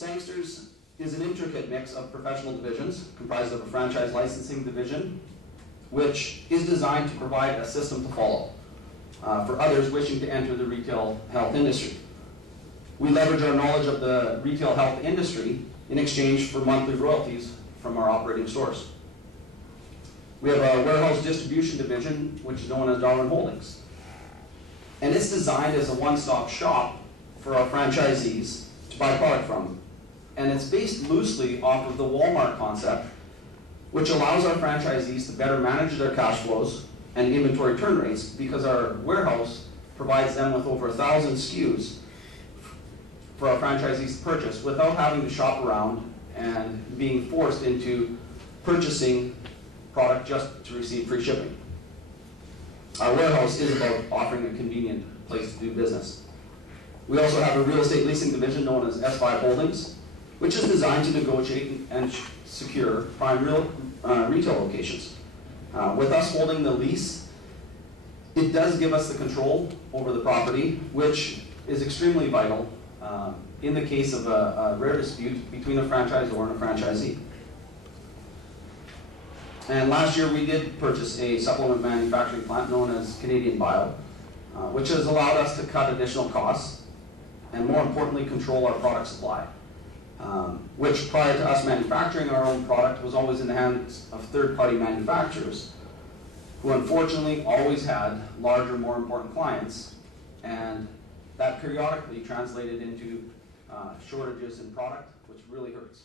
Sangsters is an intricate mix of professional divisions comprised of a franchise licensing division, which is designed to provide a system to follow for others wishing to enter the retail health industry. We leverage our knowledge of the retail health industry in exchange for monthly royalties from our operating stores. We have a warehouse distribution division, which is known as Darwin Holdings. And it's designed as a one-stop shop for our franchisees to buy product from. And it's based loosely off of the Walmart concept, which allows our franchisees to better manage their cash flows and inventory turn rates because our warehouse provides them with over 1,000 SKUs for our franchisees to purchase without having to shop around and being forced into purchasing product just to receive free shipping. Our warehouse is about offering a convenient place to do business. We also have a real estate leasing division known as S5 Holdings, which is designed to negotiate and secure prime retail locations. With us holding the lease, it does give us the control over the property, which is extremely vital in the case of a rare dispute between a franchisor and a franchisee. And last year we did purchase a supplement manufacturing plant known as Canadian Bio, which has allowed us to cut additional costs and more importantly control our product supply, which prior to us manufacturing our own product was always in the hands of third-party manufacturers who unfortunately always had larger, more important clients, and that periodically translated into shortages in product, which really hurts.